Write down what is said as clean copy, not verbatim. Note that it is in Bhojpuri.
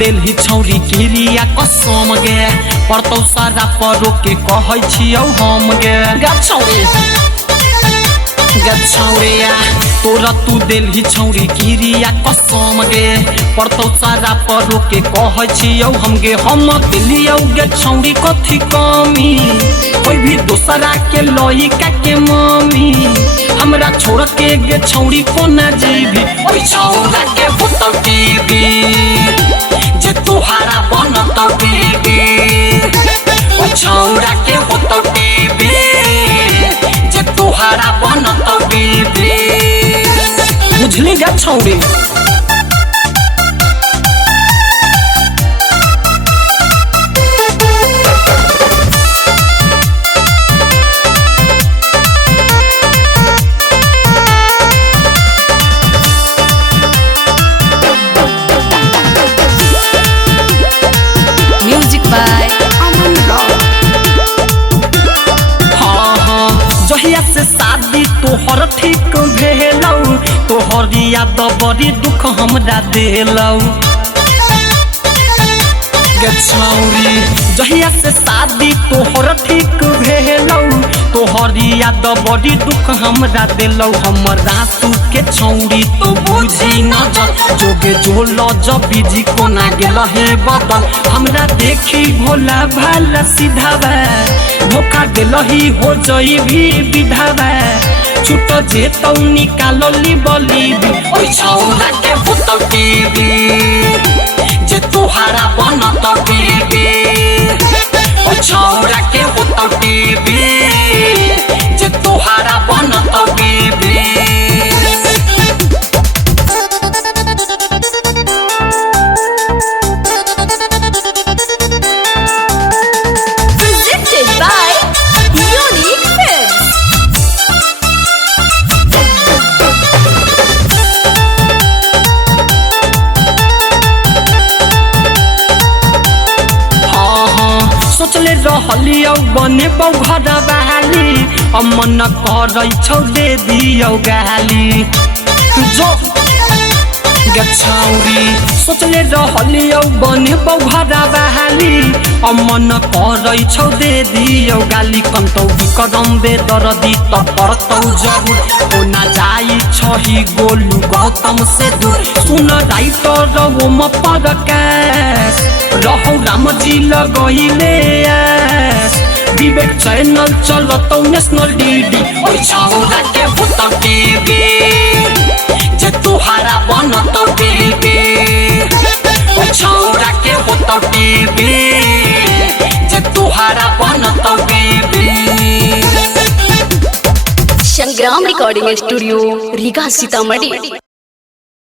देलही छौरी गिरिया कसम गे पड़तौ सारा परो के कहै छियौ हम गे गछौरिया तोरा तू देलही छौरी गिरिया कसम गे पड़तौ सारा परो के कहै छियौ हम गे हम दिलियौ गे छौरी कथी कमी कोई भी दूसरा के लइका के मम्मी हमरा छोड़ के गे छौरी कोना जीभी ओइ छौरा के होतौ टीवी जे तोहारा बनतौ बीबी ओइ छौरा के होतौ टीवी जे तोहारा बनतौ बीबी बुझली गे छौरी जहिया से शादी तोहर ठीक भेलौ तोहर याद बड़ी दुख हमरा देलौ गे छौरी जहिया से शादी तोहर ठीक भेलौ तोहर याद बड़ी दुख हमरा देलौ हमर आंसू के छौरी तो बुझी न जोगे जोल बिजी कोना गेल हे बदल हमरा देखी भोला भाला सीधावा धोखा देलही हो जई भी विधावा छूट जेतौ निकालली बलीबी ओइ छौरा के होतौ टीवी जे तोहारा बनतौ बीबी ओइ छौरा के होतौ टीवी जे तोहारा बनतौ बीबी सोचले रहलियौ बने बौ घर बहाली अमन करै छौ दे दियौ गाली जो गे छौरी सोचले रहलियौ बने बौ घर बहाली अमन करै छौ दे दियौ गाली कन्तौ विक्रम बेदर्दी त पड़तौ जरूर ओना जाई छही गोलू गौतम से दूर सुन राइटर ओम पडकास्ट रहौ रामजी लगैले विवेक चैनल चलतौ नेशनल डीडी ओइ छौरा के होतौ टीवी जे तोहारा बनतौ बीबी ओइ छौरा के होतौ टीवी जे तोहारा बनतौ बीबी संग्राम रिकॉर्डिंग स्टूडियो रीगा सीतामढ़ी।